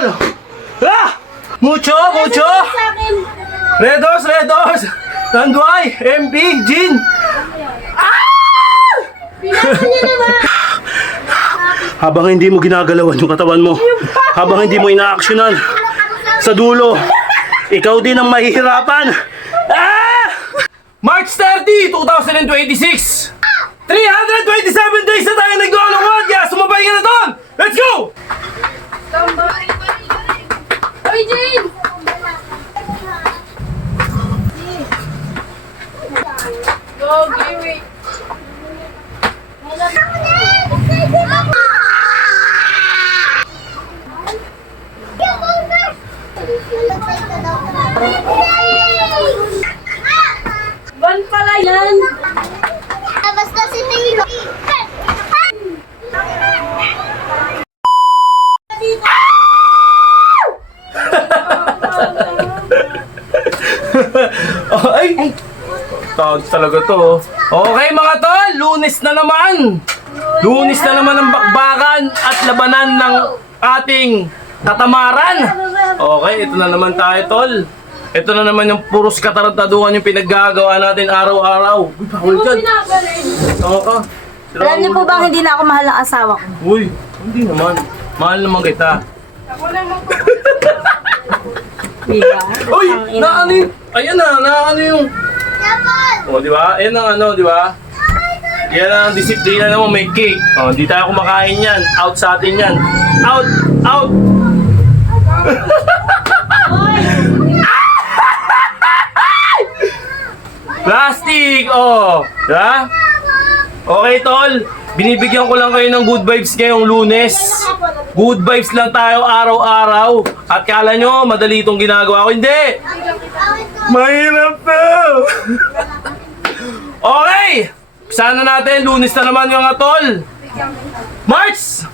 tol! Ah! Mucho! Red Horse! Tanduay! MP! Jin! Habang hindi mo ginagalawan yung katawan mo, habang hindi mo ina-actionan, sa dulo, ikaw din ang mahihirapan. March 30, 2026! 327 days na tayo nagdulungan, kaya sumabay ka na doon! Let's go! Oy, Jane! Go, Gary! Ban pala yan! Basta si Tilo. Ay! Tawag talaga to. Okay mga tol, Lunes na naman! Lunes na naman ang bakbakan at labanan ng ating katamaran. Okay, ito na naman tayo tol. Ito na naman yung puros katarantaduhan yung pinaggagawa natin araw-araw. Uy, bawal dyan. Tama ka. Alam niyo po bang hindi na ako mahal ng asawa ko? Uy, hindi naman. Mahal naman kita. Ako naman po. Diba? Uy, naano yung... Ayan na, naano yung... O, di ba? Ayan ang ano, di ba? Yan ang disiplina naman, may cake. O, hindi tayo kumakain yan. Out sa atin yan. Out! Out! Plastic! Oh! Diba? Okay, tol. Binibigyan ko lang kayo ng good vibes ngayong Lunes. Good vibes lang tayo araw-araw. At kala nyo, madali itong ginagawa ko. Hindi! Mahirap to! Okay! Sana natin, Lunes na naman mga tol. March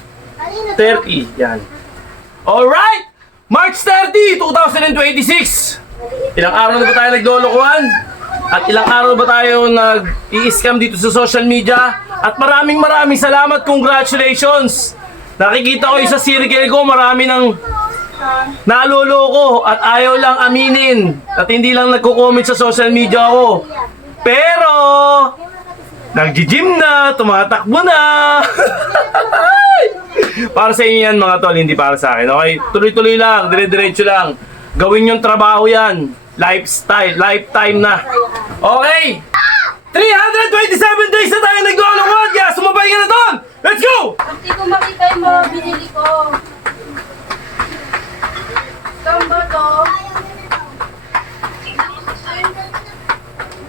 30. Yan. Alright! March 30, 2026. Ilang araw na ba tayo naglolokohan? At ilang araw ba tayo nag-i-scam dito sa social media? At maraming salamat, congratulations! Nakikita ko yung sa circle ko, marami nang naloloko at ayaw lang aminin. At hindi lang nagko-comment sa social media ko. Pero, nag-gym na, tumatakbo na! Para sa inyo yan mga tol, hindi para sa akin. Okay? Tuloy-tuloy lang, dire-diretso lang. Gawin yung trabaho yan. Lifestyle, lifetime na. Okay! 327 days na tayo nagdulungan, kaya sumabay ka na doon! Let's go! Hindi ko makita yung mga binili ko. Saan ba to?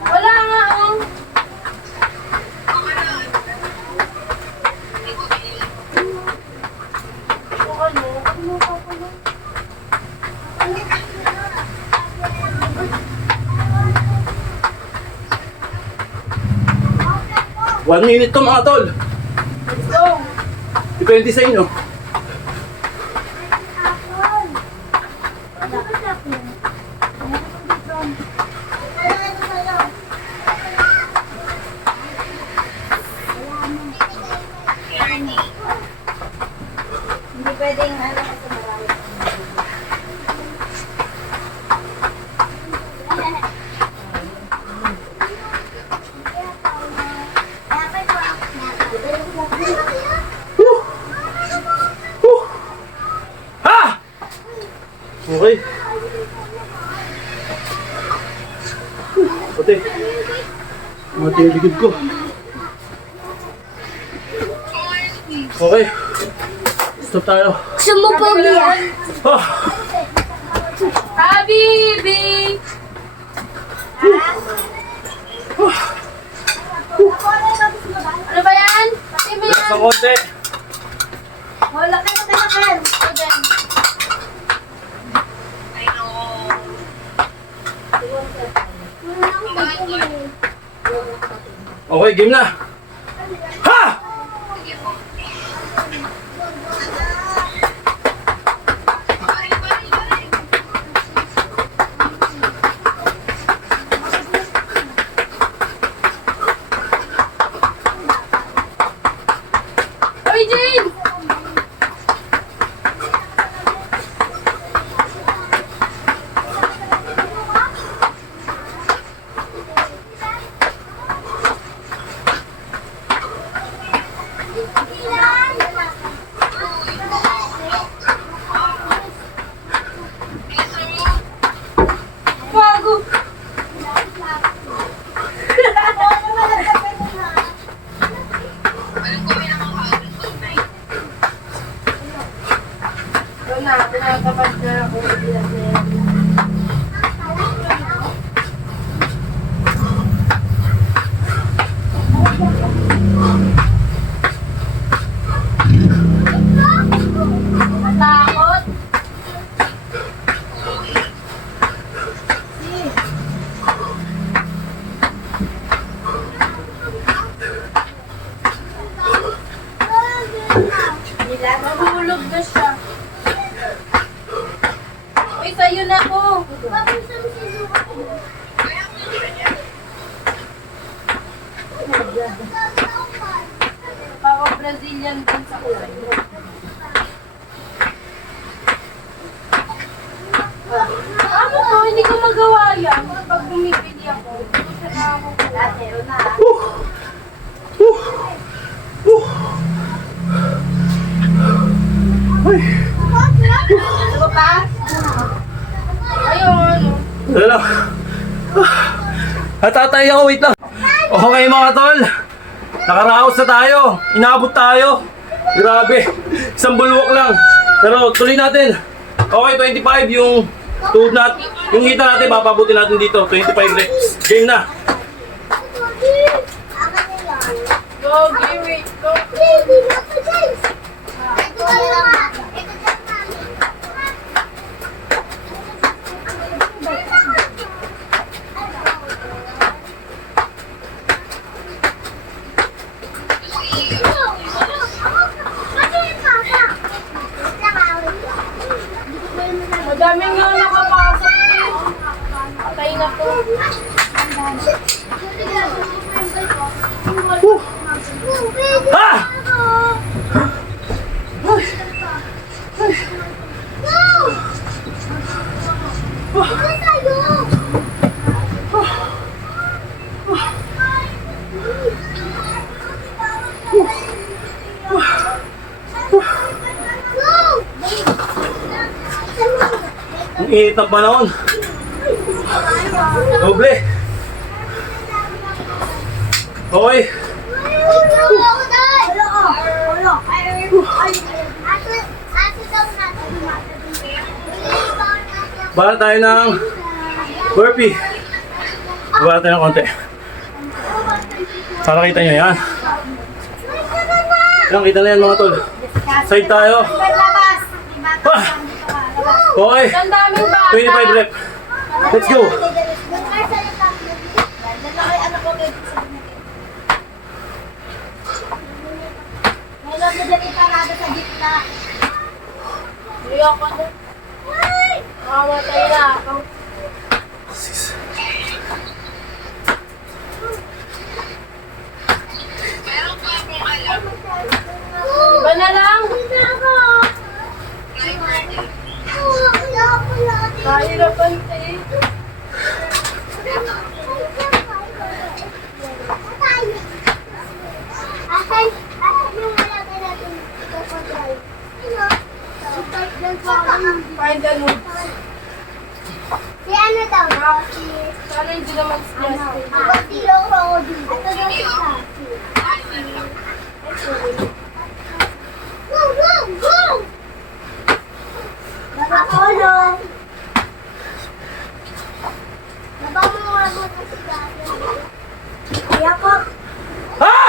Wala nga oh. One minute to mga tol. Let's go. Depende sa inyo. Hindi pwedeng ano kasi marami. Ha! Okay. Pati. Mati yung likod ko. Okay. Stop tayo. Gusto mo pogi ah? Ah! Habibi! Ano ba yan? Pati mo yan. Sa konti. Wala ka na kanakan. Ito din. Okay, game na. Ha! Oy, Jane! Ayaw na, tinatapad na ako. Takot. Nahulog na siya. Uy, sa'yo na ko. Papa Brazilian din sa kulay. Ano to? Hindi ko magawa yan. Pag bumibili ako. Hindi siya nakakakuha. Meron na. Ano pa? Ayun. Ano lang? Natatay ako, wait lang. Okay mga tol. Nakaraos na tayo. Inabot tayo. Grabe. Isang bulwak lang. Pero tuloy natin. Okay, 25 yung tuhod natin. Yung hita natin, papabuti natin dito. 25 reps. Game na. Go, give it. Go. Madami nga nakapasok eh. Patay na to. Ha! Ang init ng panahon. Doble. Okay. Bala tayo ng burpee. Bala tayo ng konti. Para kita nyo yan. Yan, kita na yan mga tol. Side tayo. Ah! Okay. Ang daming bata. 25 rep. Let's go. Meron na dyan iparada sa gitna. Hindi ako na. Mamamatay na ako. Iba na lang. Kahirapan eh. Asan yung malagay natin crocodile? Start dyan sa Find the note. si ano daw? Si Sana hindi naman stressful. si crocodile. Ito yung isa. Go, go, go! Nakakulong. Naba mo nga mo na si Daddy. Kaya po. Ha!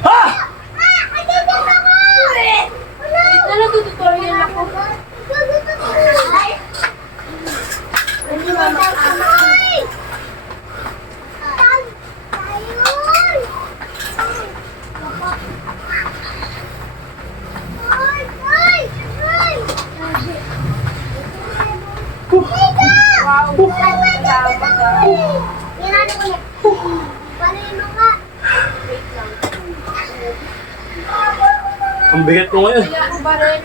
Ha! Wait na lang, tututorial ako. Wow, salamat ah. Inano ko niya. Paano mo nga? Wait lang. Ang bigat ko ngayon. Kaya ko ba rin?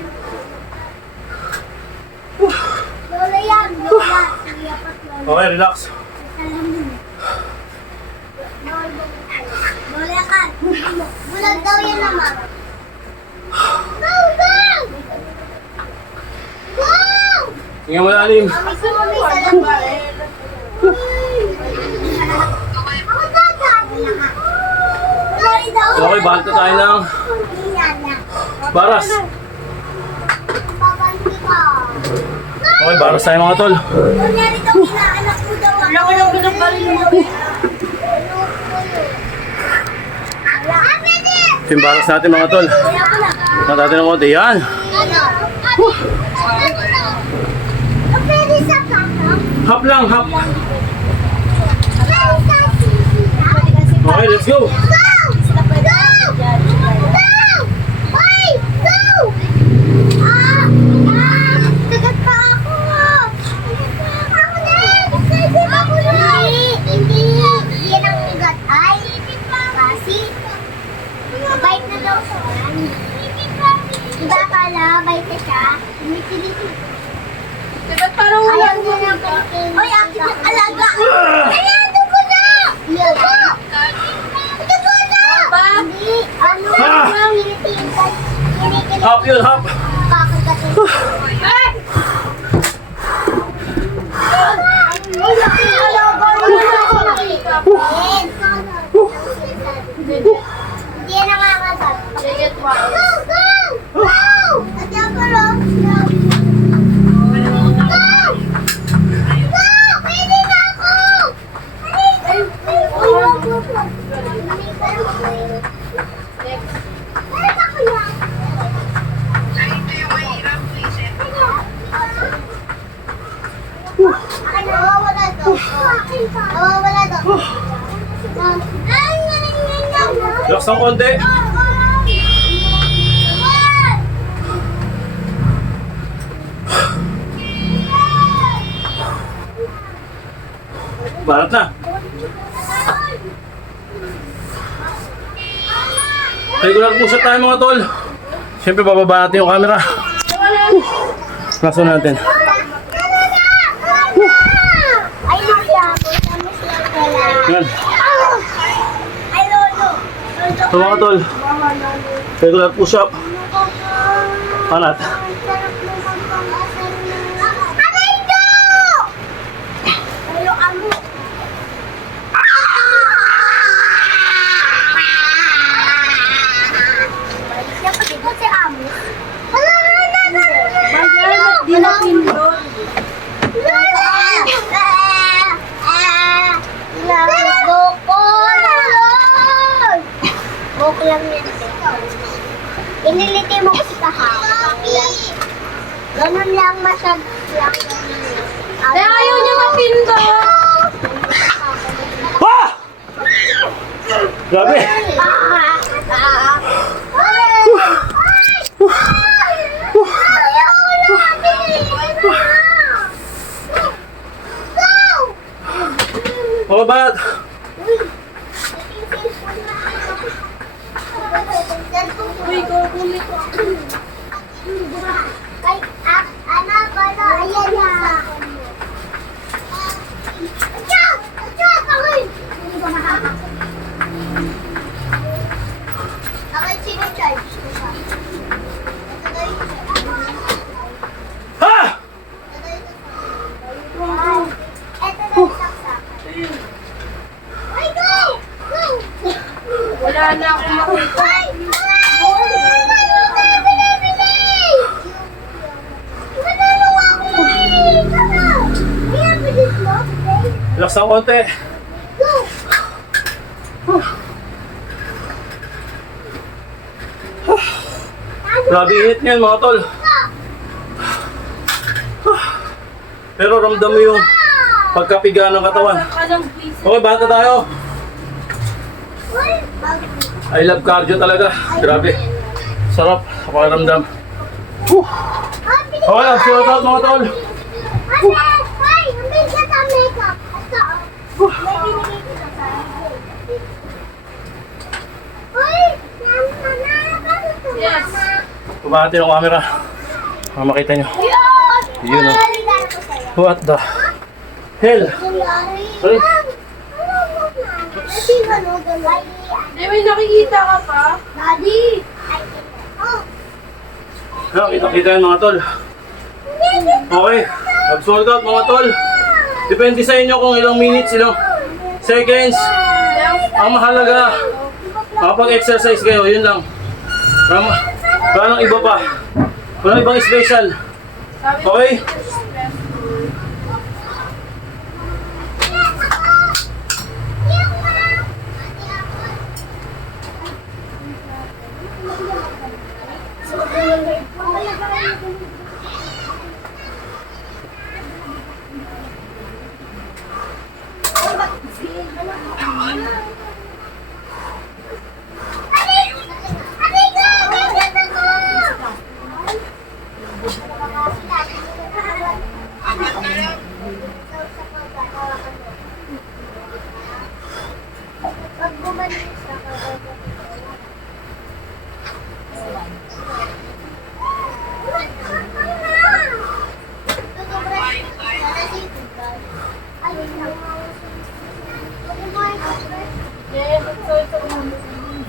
Lola yan. Lola. Sige apat lola. Okay, relax. Lola ka. Bulag daw yan naman. Go, go! Go! Tingnan mo lalim. Asan mo may Ano salam ba ba? eh? Ako dadabi na nga. Sorry daw. Okay, balto tayo ng Hindi na. baras. Okay, baras tayo mga tol. Kunyari daw inaanak mo daw ako. Wala ko nang binabalik mo. Ah, pwede! Ito yung baras natin mga tol. Kaya ko na. Tingnan natin ng konti. Yan. Ano? Pwede sa kaka? Hap lang, hap. Pwede sa sisi? Okay, let's go. Go! Go! Go! Hoy! Go! Dagat pa ako! Ako din! Ako din! Hindi! Yan ang ugat ay. Kasi, mabait na daw siya. Diba pala, bait na siya? Tumitiliti. Diba parang wala Ayaw niya na Hoy, akin ang alaga! Kaya, dugo na! Dugo! Dugo na! Ba? Hindi, ano lang, hinitintan. Hap yun, hap. Kakagatin. Ay! Hindi na nakakagat. Sige, Go! Go! Go! Ate ako lang. Go! Go! Pwede na ako! Pwede ako lang. Nawawala daw. Nawawala daw. Ay, Relax ng konti. Barat na. Regular push-up tayo mga tol. Siyempre bababa natin yung camera. Laso natin. Ay, siya. Kami siya pala. Yan. Ay, lolo. Ito mga tol. Regular push-up. Anat. Aray ko! Lolo, amo. Siya pati ko si amo. Hala, Di na pindot. Bok lang yan. Iniliti mo kasi kahapon. Ganun lang, masyad lang. Eh, ayaw niya mapindot. Ha! Grabe! Mga bat! Uy, go, bumit. Kay, ano, bala, ayan na. Atya! Atya! Ako'y! Hindi ko mahahak. Ako'y sinacharge ko siya. Ha! Ito na yung saksak. Ay, go! Go! Wala na akong makita. Ay! Ano ka na binibili? Manalo ako eh! Tama! Ayan, bilis mo. Relax ng konti. Go! Grabe init niyan mga tol. Pero ramdam mo yung pagkapiga ng katawan. Ka ng quiz. Okay, bata tayo. I love cardio talaga. Grabe. Sarap. Pakiramdam. Okay, shout out mga tol. Ate! Ay! Ang bigat ang makeup. Ito, oh. May binigay kita sa akin. Uy! Mama! Paano ito, Yes. Mama? Pabati ng camera. Para makita nyo. Yun! Yun, oh. Nalala ko sa'yo. What the hell? Kunwari. Ay. Ano mo, Mama? Kasi ano, gawin. Eh, may nakikita ka pa? Daddy! Ay, oh! Ayan, kita-kita yung mga tol. Okay, mag-sold out mga tol. Depende sa inyo kung ilang minutes, ilang seconds. Ang mahalaga, makapag-exercise kayo, yun lang. Wala nang iba pa. Walang ibang special. Okay? Pag bumalik sa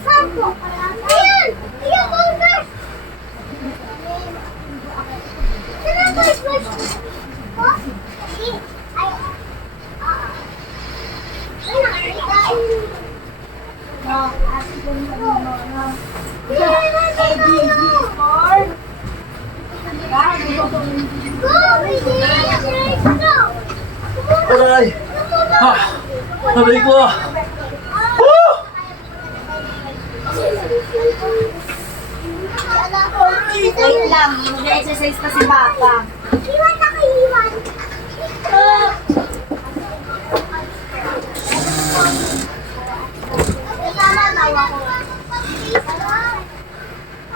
Sampo! Ayan! Ayan, Converse! Saan ang Converse? Oh? Ay, ay, nakakain. No, ate ko no. Aray! Ha! Aray ko! Woo! Wait lang, mag-exercise pa si Papa. Iwan na kayo, iwan.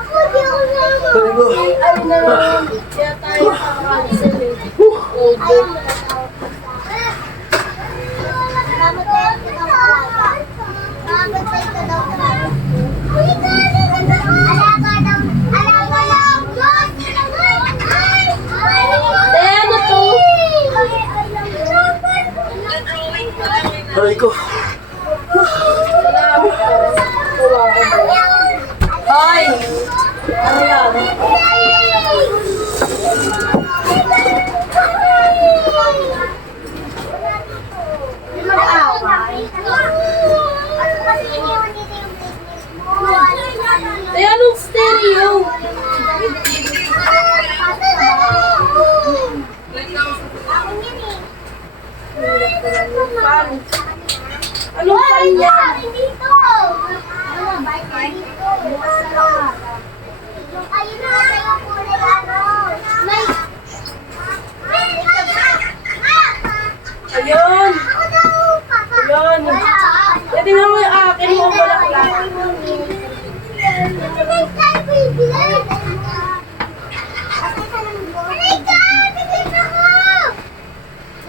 Ako, di ako Aray ko! Ay na, kaya tayo nakakansel eh. Ano to? Aray ko! Hoy! Ano yan? Eh, anong stereo? Anong fan yan? Ayun! Ayun! Eh, tingnan mo yung akin mo, bulaklak.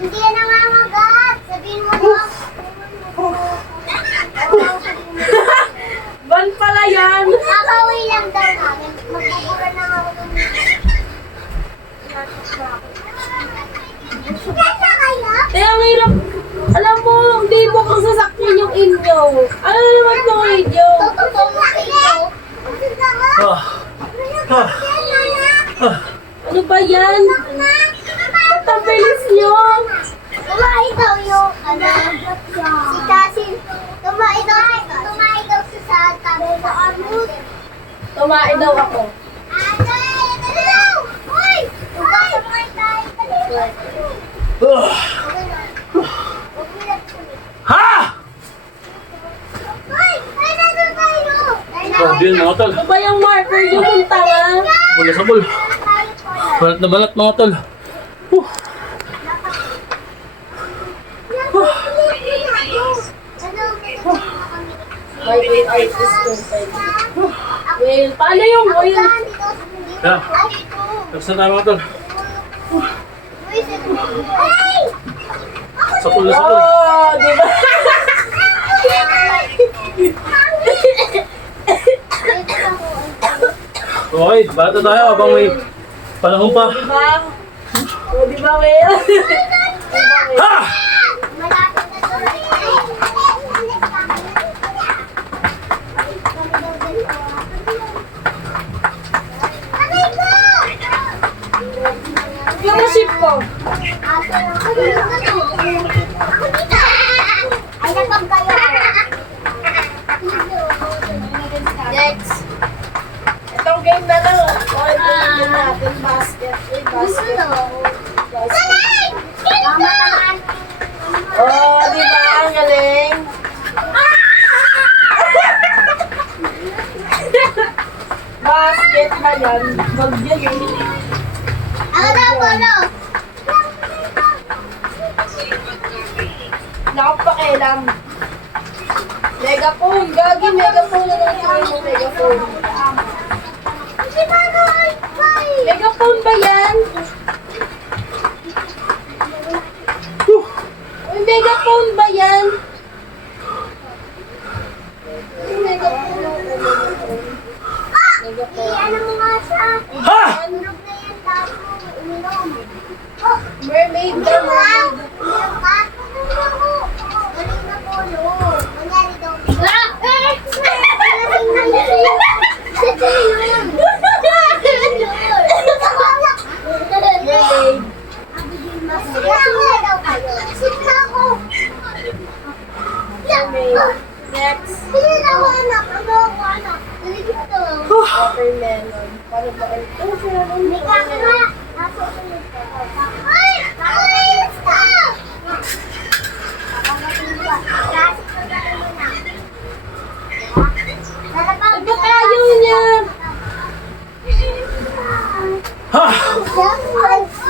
Hindi yan nangangagat. Sabihin mo mo. Ban pala yan! Kakaway lang daw namin. Magpupura na ako ng Kesa kayo? Eh, ang hirap. Alam mo, hindi mo kung sasakyan yung inyo. Ano naman to inyo? Totoo mo kayo. Ah! Ah! Ah! Ano ba yan? Ba't ang bilis nyo? Tumae daw yung si Cassie. Tumae daw siya sa tabi sa armut. Tumae daw ako. Ano daw? Uy! Tumae tayo. Ah! Ha! Uy! Ay, nandun tayo! Grabe yun mga tol. Ano ba yung marker yung punta nga? Bula sa bul. Balat na balat mga tol. May AI is perfect. Well, paano yung oil? Yeah. Tapos na tayo mga tol. Sa pul na sa pul. Oh, di ba? Okay, bata tayo habang may panahon pa. Diba? O, di ba, Will? Ha! Yung ship ko. Ay, napag kayo. Next. Itong game na lang. O, ito yung game na natin, basket. Basket. Galing! Mama naman. Oh, di ba? Ang galing. Basket na yan. Wag yan eh. Ako na, Polo. Nakapakialam. Megaphone. Gagi, megaphone na lang try mo, megaphone. Si Mama, bye. Megaphone ba yan? Uy, megaphone ba yan? Ano mo nga siya? Ha! Tulog na yan, tapos uminom. Oh, Mermaid daw, mermaid. uminom ka? Galing na, Polo. Kunyari daw. Lasing na yun. Next, watermelon. Paano ba ito? Ito ayaw niya. Ha!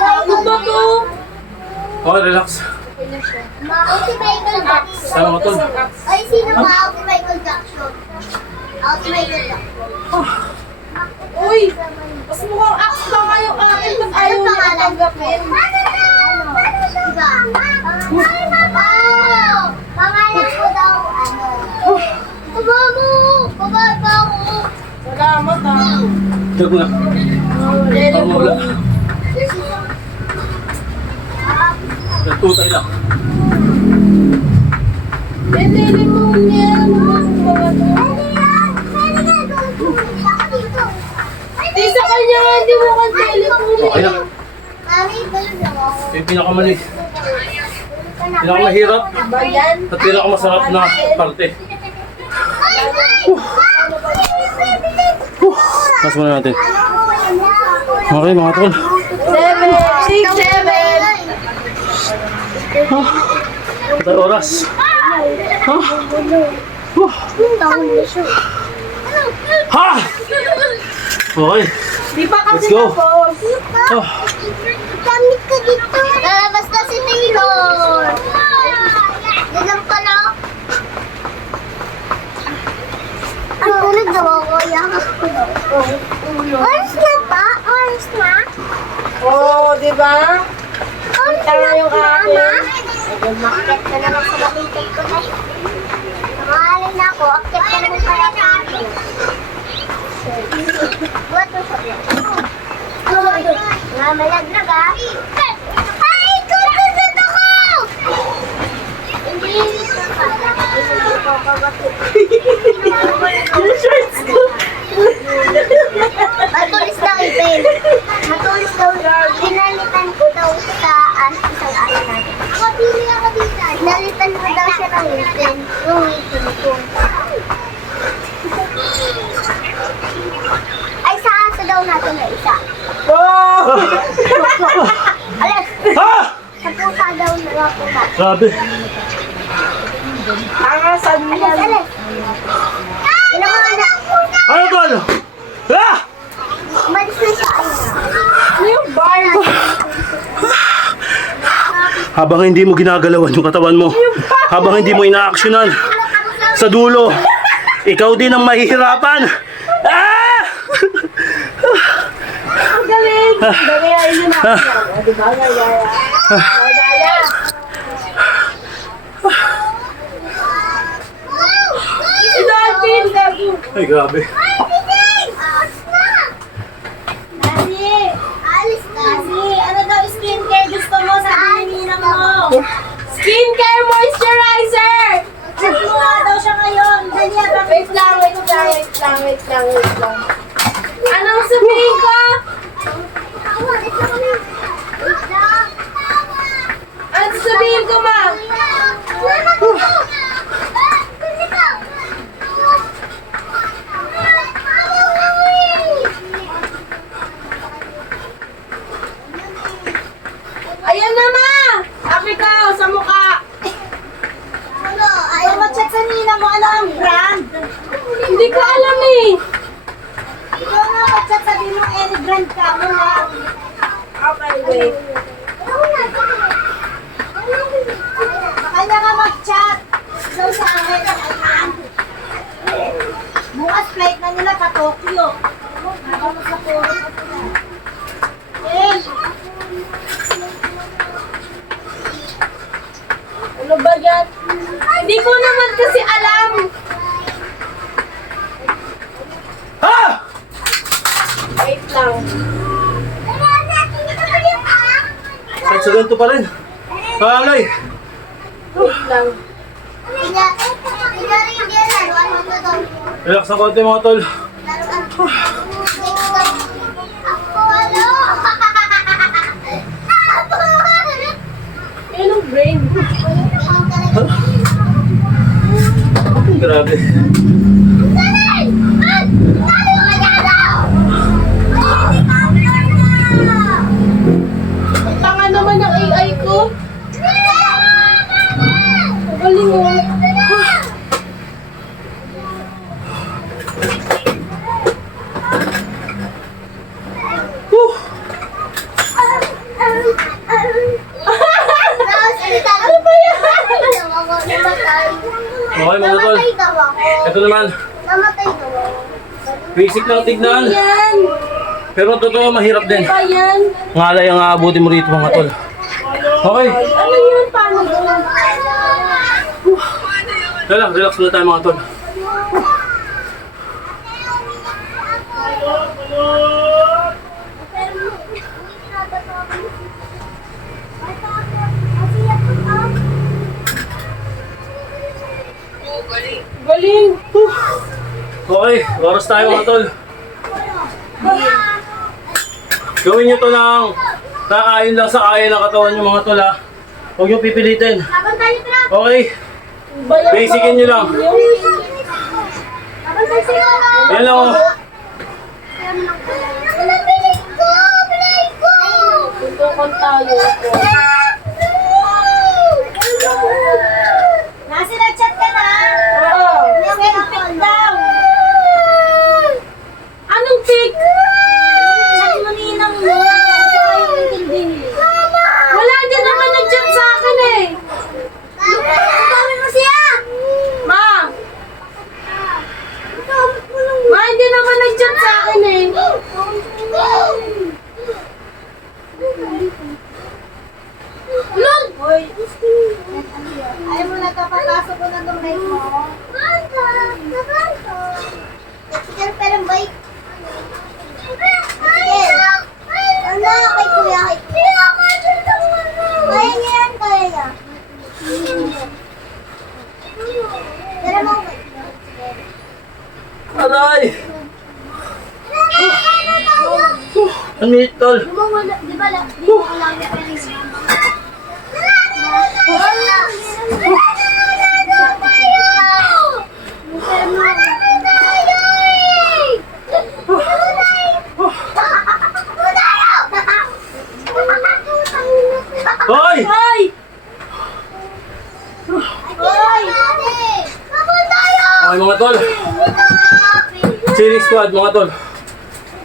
Ano ba to? Oh, relax. Si Michael Jackson. Sama ko, tol. Ay, sino ba ako si Michael Jackson? Ako si Michael Jackson. Uy! Mas mukhang axe pa nga yung akin. Ba't ayaw niya tanggapin? Diba? Ay, mama! Pangalan ko daw, Baba mo! Baba ako! Salamat ah. Tag na. Ang wala. Nagtutay lang. Lele mo niya. Di sa kanya nga, di mo ka telephone. Okay na. Mami, balon lang ako. Yung pinakamali. Pinakamahirap Ba yan? at pinakamasarap na parte. Mas muna natin. Okay mga tol. 7, 6, 7. Patay oras. Ha? Ha! Okay. Di pa Let's kasi go. tapos. Oh. Gamit ka dito. Lalabas na si Taylor. Dalam ka na. Ang tulog daw ako. Orange na ba? Orange na? Oo, di ba? Orange Tama na, yung Mama. akin. Ay, makakit ka naman sa makitay ko na. Nangahalin na ako. Akit ka naman pala sa akin. What the fuck? Malaglag ah. Ay, tututut ako! Hindi ito ka. Hindi ko kabatit. Yung shorts ko. Matulis daw ipin. Matulis daw. Pinalitan ko daw sa isang araw natin. Ako pili ako dito. Pinalitan ko daw siya ng ipin. Yung ipin ko. Ay, sa aso daw natin na isa. Oh! Alas, Ha! sa pusa daw na lang po natin. Grabe. Angasan mo Alas, yan. alas. Ilang mga na. Ano tol? Ah! Umalis na siya. Ano yung bar? Habang hindi mo ginagalawan yung katawan mo, habang hindi mo ina-actionan, sa dulo, ikaw din ang mahihirapan. Ah! Ang galing. Gagayain nyo natin yan. Di ba? Gagaya. Gagaya. Ito ang pin. Gago. Ay, grabe. Alis na. Ano daw skincare gusto mo sa ninang mo? Skincare moisturizer! Nagkuha daw siya ngayon. Dali abang Wait lang. Anong sabihin ko? Ano sabihin ko, ma? Ayan na, ma! Africa, sa mukha! Ano? Ayaw mag-chat sa nina mo, ano ang brand? Hindi ko alam eh. Ikaw nga mag-chat, sabi mo, any brand ka mo lang. Okay, wait. Kanya nga mag-chat. Ikaw sa akin. Bukas flight na nila pa Tokyo. Eh! Ano ba yan? Hindi ko naman kasi alam. Ha? Wait lang. Sa ganito pa rin. Alay. Wait lang. Relax na konti mga tol. Yan ang brain. Grabe. Tanga naman ng AI ko. Galing mo. Ano ba yan? Okay mga tol. Namatay daw ako. Ito naman. Namatay daw ako. Basic lang tignan. Yan. Pero totoo mahirap din. Ano ba yan? Ngalay ang aabutin mo rito mga tol. Okay. Ano yun? Paano yun? Relax muna tayo mga tol. Galing. Okay, oras tayo mga tol. Gawin nyo to ng nakain lang sa kaya ng katawan nyo mga tol ha. Huwag nyo pipilitin. Laban tayo, tra. Okay, Bayan basicin nyo lang. Laban tayo sila. Yan lang oh. Ano bilis ko? Bilay ko! Ito kung tayo. Nasi nag-chat ka na. Oo. Yung pick daw. Anong pick? Chat mo ninang mo. Ayaw intindihin. Wala din naman nag-chat sa akin eh. Tawin mo siya! Ma! Ma, hindi naman nag-chat sa akin eh. Lol! Hoy. Ayaw mo nagkapapasok ko na itong mic mo. Chicken parang bike. Chicken. Ano? Kay kuya. Kaya niya yan, kaya niya. Tara mo. Aray! Ang minute tol. Di ba wala? Di ba lang? Di mo alam na pwede siya. Hoy! Ay! Okay mga tol. Cheering squad mga tol.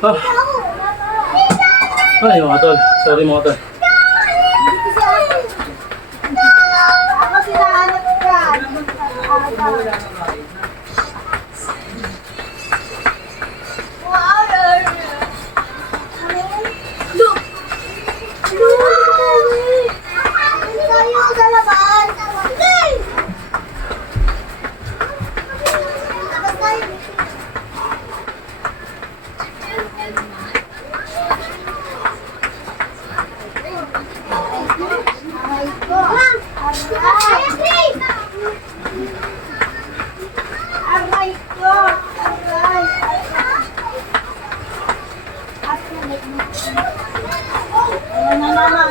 Ah. Ay mga tol. Sorry mga tol. Ako sinahanap ka. Aray ko! Aray! Ano na naman?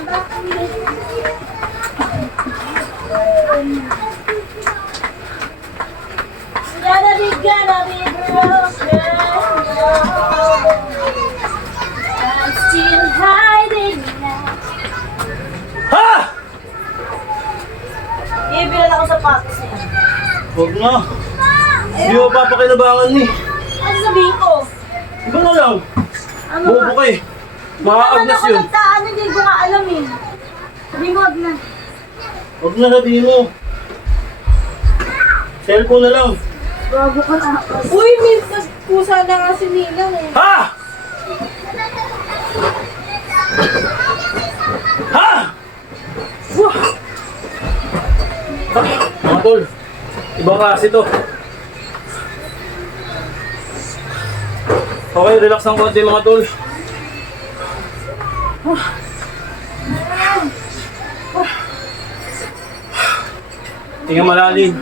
Gotta be broken. I'm still hiding now. Ha? Huwag na. Hindi mo papakinabangan ni. Ano sabihin ko? Iba na lang. Ano Bobo ka eh. Maka-agnas ako yun. nagtaan, hindi ko nga alam eh. Sabihin mo, wag na. Huwag na sabihin mo. Cellphone na lang. Bago ka na. Uy, may kusa na nga si Nilang eh. Ha? Ha? Wah! Mga tol, ibang klase to. Okay, relax ng konti mga tol. Tingnan malalim.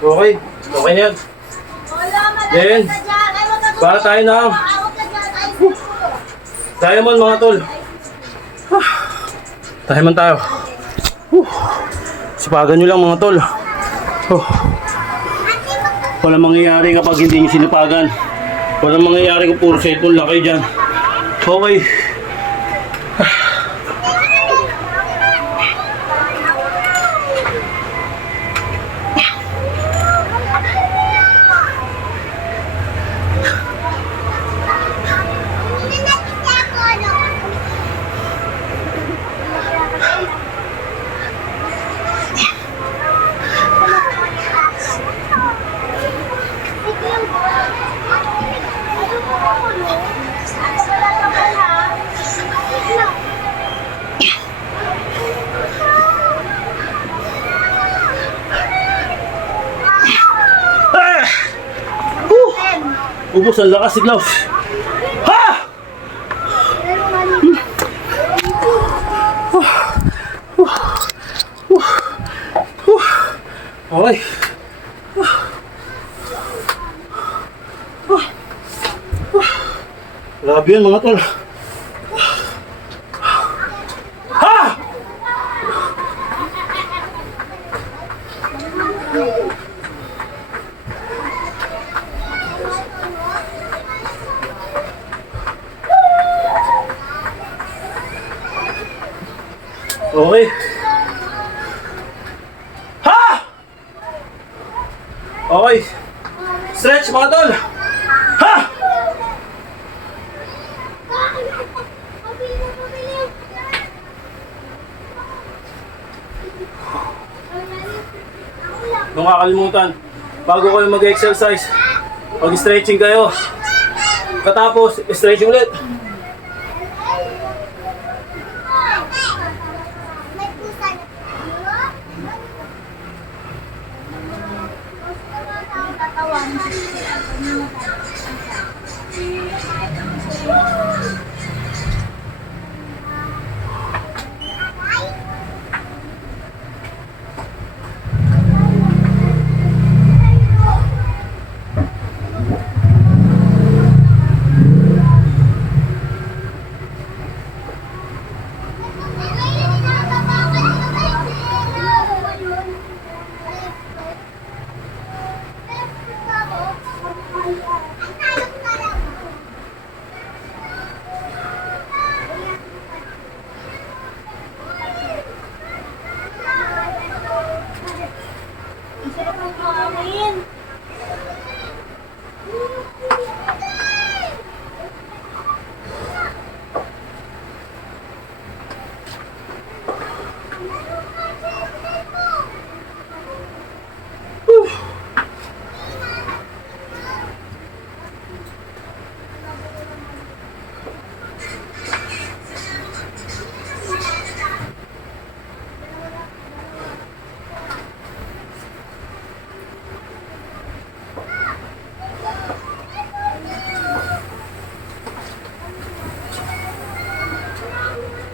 Okay, okay na yan. Then, para tayo na. Diamond mga tol. Diamond tayo. Sipagan nyo lang mga tol. Walang mangyayari kapag hindi nyo sinipagan. Walang mangyayari kung puro cellphone lang kayo dyan. Okay. Ubus ang lakas si Klaus. Ha! Okay. Grabe yan mga tol. Ha! Okay. Ha! Okay. Stretch mga tol. Ha! Nung kakalimutan, bago kayo mag-exercise, mag-stretching kayo. Katapos, stretching ulit.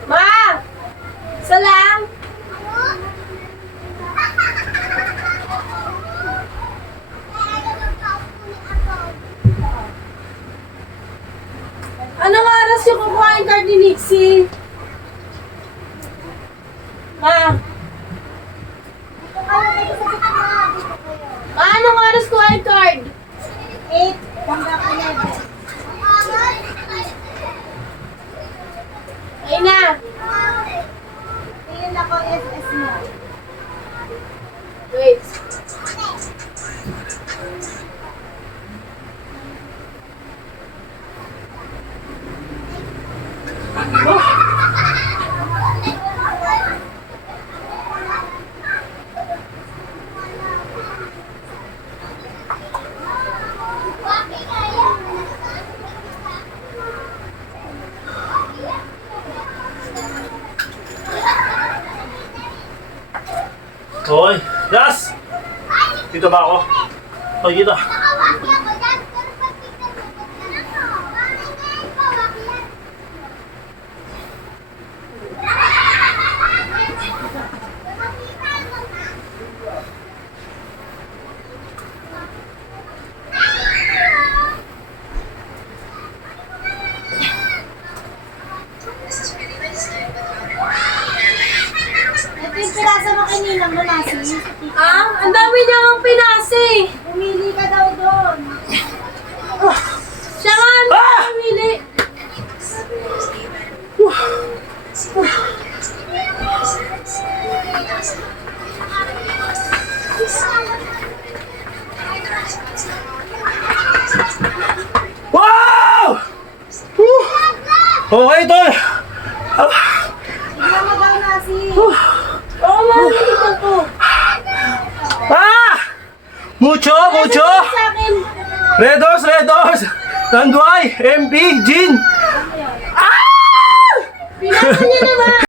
Ma! Salam! Anong oras yung kukuha yung card ni Nixie? Ma! Ma, anong oras kuha yung card? 8 hanggang 11. Ayun na! Okay. Last! Dito ba ako? O, dito. Nakawaki ako dyan. Pero pag tignan mo, ano? Bakit ngayon kawaki yan? Ito yung pirasa mo kanina mo nasi. Ah, ang dami niya ang pinasi. Pumili ka daw doon. Siya nga, ang pumili. Wow! Woo! Okay, tol. Tignan mo daw nasi. Oo, mamili ko. Ah! Mucho, mucho! Sa akin. Red Horse! Tanduay! MP! Jin! Pinasa niya naman.